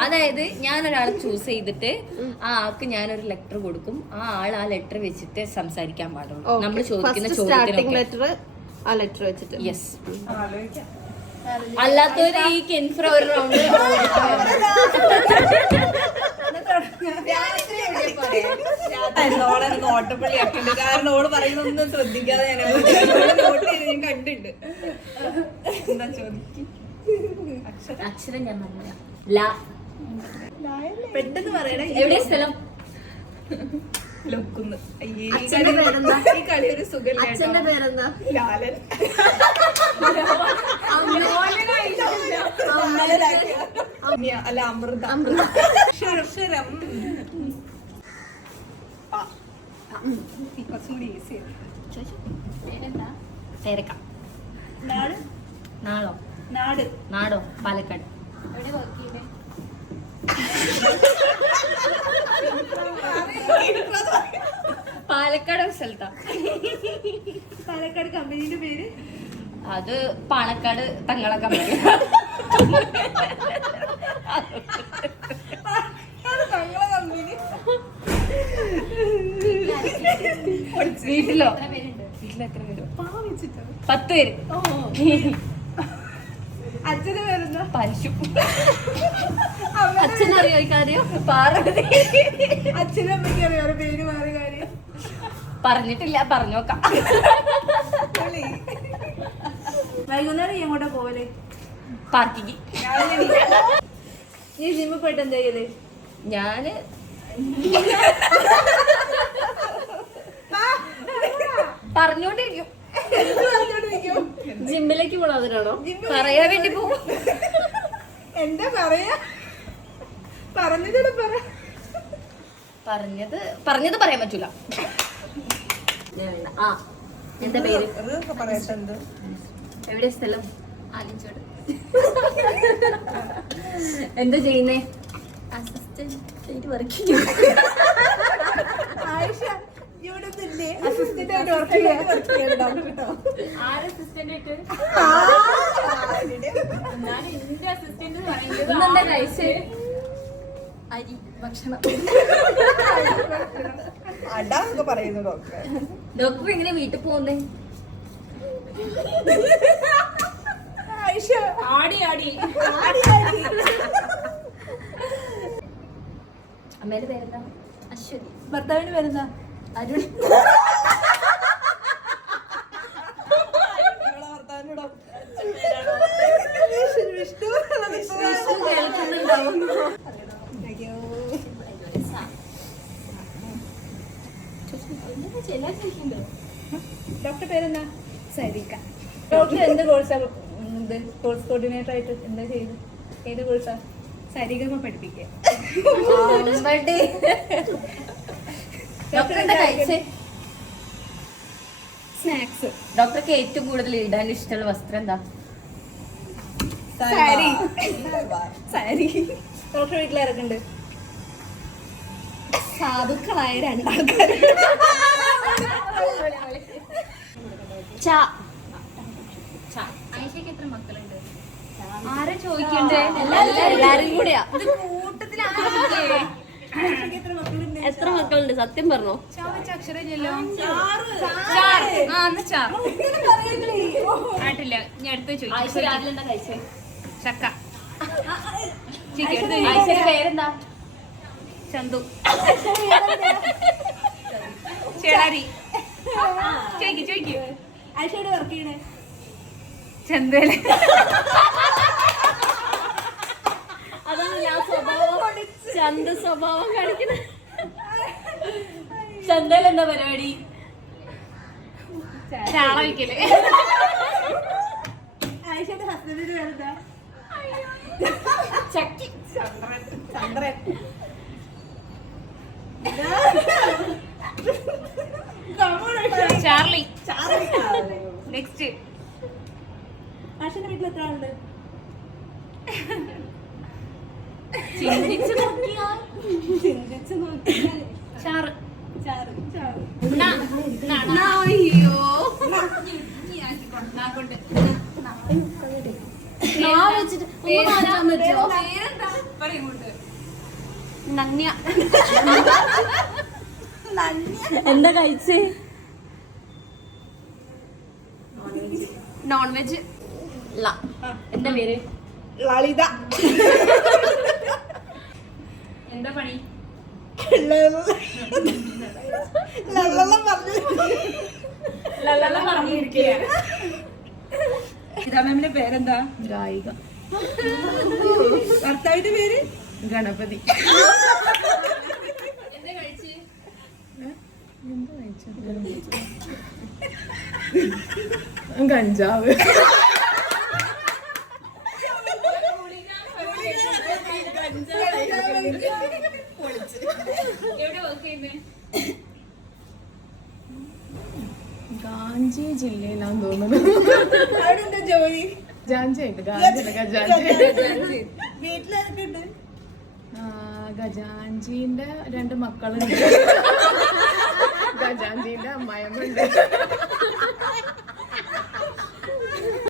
അതായത് ഞാൻ ഒരാളെ ചൂസ് ചെയ്തിട്ട് ആ ആൾക്ക് ഞാനൊരു ലെറ്റർ കൊടുക്കും. ആ ആൾ ആ ലെറ്റർ വെച്ചിട്ട് സംസാരിക്കാൻ പാടുള്ളൂ. നമ്മൾ ചോദിക്കുന്ന ചോദ്യത്തിന് ലെറ്റർ ആ ലെറ്റർ വെച്ചിട്ട്. യെസ് അല്ലാത്തവര് ഈ കെൻഫ്ര ഒരു റൗണ്ട് നോട്ടപ്പള്ളി കാരണം ഓൾ പറയുന്നൊന്നും ശ്രദ്ധിക്കാതെ ഞാൻ നോട്ട് ചെയ്ത് ഞാൻ കണ്ടിട്ടുണ്ട് എന്താ ചോദിക്കും അക്ഷരം. ഞാൻ പെട്ടെന്ന് പറയണേ. എവിടെ സ്ഥലം? ലൊക്കുന്നു. അയ്യേ ഈ കളി- ഈ കളി ഒരു സുഖമില്ല പേരെന്താ? ലാലൻ. അല്ല അമൃത. അക്ഷരം. ആ. കുറച്ചുകൂടി ഈസി പേരക്ക. നാളോ നാട്. നാടോ? പാലക്കാട്. പാലക്കാട് സ്ഥലത്താ. പാലക്കാട് കമ്പനിയുടെ പേര്? അത് പാലക്കാട് തങ്ങളെ കമ്പനി. വീട്ടിലോ? വീട്ടിൽ എത്ര പേര്? പത്ത് പേര്. അച്ഛന്റെ പേരെന്താ പശു. അച്ഛനറിയോ ഈ കാര്യം? പാർവതി. അച്ഛനും അമ്മയ്ക്ക് അറിയോ? പേര് മാറി കാര്യം പറഞ്ഞിട്ടില്ല പറഞ്ഞോക്കാം. വൈകുന്നേരം എങ്ങോട്ടാ പോവൽ? പാർക്കിങ്. നീ ജിമ്മിൽ പോയിട്ട് എന്താ ചെയ്യൽ? ഞാൻ പറഞ്ഞോണ്ടിരിക്കും? ജിമ്മിലേക്ക് പോണതിനാണോ പറയാ പറയാൻ വേണ്ടി പോകും എന്താ പറയാ? പറഞ്ഞത് പറ. പറഞ്ഞത് പറഞ്ഞത് പറയാൻ പറ്റൂല. ആ എന്താ പേര്? എവിടെ സ്ഥലം? ആലിച്ചോട് എന്താ ചെയ്യുന്നേ? അസിസ്റ്റന്റ്. വർക്ക് ചെയ്യും ആയിഷ ഇവിടെ നിന്നെ അസിസ്റ്റന്റ് ആയിട്ട് വർക്ക് ചെയ്യാൻ കേട്ടോ. ഇന്നെന്താ കഴിച്ചേ? അരി ഭക്ഷണം. അടാന്നൊക്കെ പറയുന്നു ഡോക്ടർ ഡോക്ടർ എങ്ങനെ വീട്ടിൽ പോകുന്നേ? ആയിഷ. ആടി ആടി. ആടി ആടി. അമ്മേന്റെ പേരെന്താ? അശ്വതി. ഭർത്താവിന് വരുന്ന അരുൺ. വിഷ്ണു കേൾക്കുന്നുണ്ടാവും ഡോക്ടർ പേരെന്താ? സരിക്ക ഡോക്ടർ എന്ത് കോഴ്സാ? ഇത് കോഴ്സ് കോർഡിനേറ്റർ ആയിട്ട് എന്താ ചെയ്ത്? ഏത് കോഴ്സാ? സരിഗമ പഠിപ്പിക്കുക. ഡോക്ടർ എന്താ സ്നാക്സ്. ഡോക്ടർക്ക് ഏറ്റവും കൂടുതൽ ഇടാൻ ഇഷ്ടമുള്ള വസ്ത്രം എന്താ? സാരി. സാരി. ഡോക്ടർ വീട്ടിലിറക്കുന്നുണ്ട് സാധുക്കളായ രണ്ടാൾക്കാർ എത്ര മക്കളുണ്ട്? ആരാ ചോദിക്കണ്ടേ? എല്ലാരും കൂടെയാ. കൂട്ടത്തിലാണ് എത്ര മക്കളുണ്ട്? സത്യം പറഞ്ഞോ? ഞാൻ ചോദിച്ചു കഴിച്ചേ? ചക്ക. പേരെന്താ ചന്തു. ചേളാരി. ചോദിക്കു ചോദിക്കു. ആയിഷയുടെ വർക്ക് ചെയ്യണേ. ചന്തുവല്ലേ അതാണ് ഞാൻ സ്വഭാവം. ചന്ത സ്വഭാവം കാണിക്കുന്നത്. ചന്തയിൽ എന്താ പരിപാടി? ചാള വയ്ക്കൽ ആയിഷയുടെ ഹസ്ബൻഡിന്റെ പേരെന്താ ചക്കി. ചന്ദ്രൻ. ചാർലി. നെക്സ്റ്റ് ആയിഷയുടെ വീട്ടിൽ എത്ര ആളുണ്ട്? ചിന്തിച്ച് നോക്കിയാ ചിന്തിച്ച് നോക്കിയാൽ ചാറ് ചാറ് ചാറ് നാ, നാ, നാ. അയ്യോ നീ ആക്കിക്കോ. നാ കൊണ്ട്. എന്താ കഴിച്ചേ? നോൺ വെജ് എന്താ പേര്? ലളിത. എന്താ പണി? ലല്ലല്ല പറഞ്ഞിരിക്കുക മാമിന്റെ പേരെന്താ ഗായിക ഭർത്താവിന്റെ പേര് ഗണപതി കഞ്ചാവ് എവിടെ വർക്ക് ചെയ്യുന്നത് ഗാഞ്ചി ജില്ലയിലാന്ന് തോന്നുന്നു. അവിടെ ജോലി? ഗജാഞ്ചിന്റെ രണ്ട് മക്കളുണ്ട്. ഗജാഞ്ചിന്റെ അമ്മായമ്മ